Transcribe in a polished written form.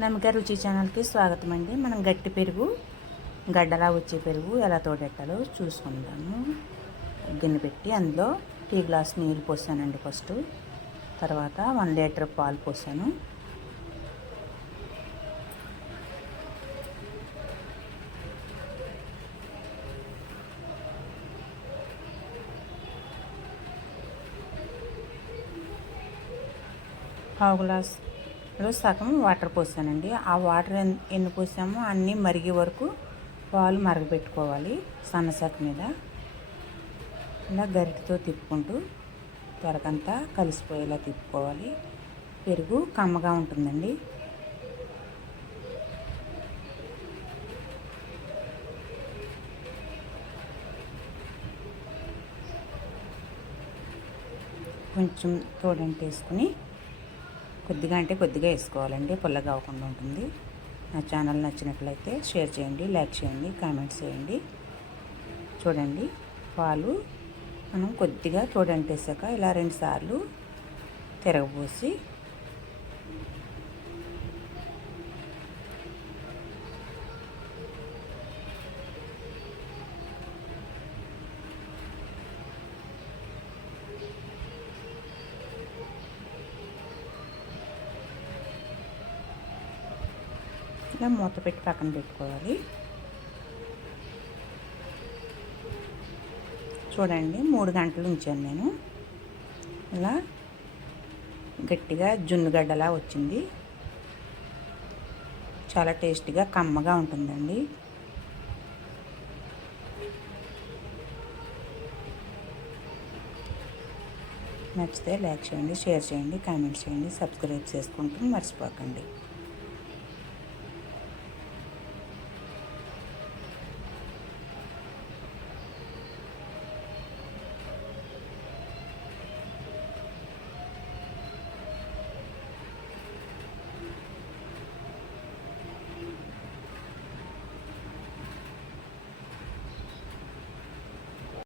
నమిక రుచి ఛానల్కి స్వాగతం అండి. మనం గట్టి పెరుగు, గడ్డలా వచ్చే పెరుగు ఎలా తోడెట్టాలో చూసుకుందాము. గిన్నె పెట్టి అందులో టీ గ్లాస్ నీళ్ళు పోసానండి ఫస్ట్. తర్వాత 1 లీటర్ పాలు పోసాను. పావు గ్లాస్లో సగం వాటర్ పోసానండి. ఆ వాటర్ ఎన్ని పోసామో అన్నీ మరిగే వరకు పాలు మరగబెట్టుకోవాలి. సన్నసెక మీద ఇలా గరిటెతో తిప్పుకుంటూ త్వరకంతా కలిసిపోయేలా తిప్పుకోవాలి. పెరుగు కమ్మగా ఉంటుందండి. కొంచెం తోడంటి వేసుకుని కొద్దిగా అంటే కొద్దిగా వేసుకోవాలండి, పుల్లగా అవ్వకుండా ఉంటుంది. నా ఛానల్ నచ్చినట్లయితే షేర్ చేయండి, లైక్ చేయండి, కామెంట్స్ చేయండి. చూడండి, పాలు మనం కొద్దిగా తోడంటి వేసాక ఇలా 2 సార్లు తిరగబోసి ఇలా మూత పెట్టి పక్కన పెట్టుకోవాలి. చూడండి, 3 గంటలు ఉంచాను నేను. ఇలా గట్టిగా జున్నుగడ్డలా వచ్చింది. చాలా టేస్టీగా కమ్మగా ఉంటుందండి. నచ్చితే లైక్ చేయండి, షేర్ చేయండి, కామెంట్స్ చేయండి, సబ్స్క్రైబ్ చేసుకుంటూ మర్చిపోకండి.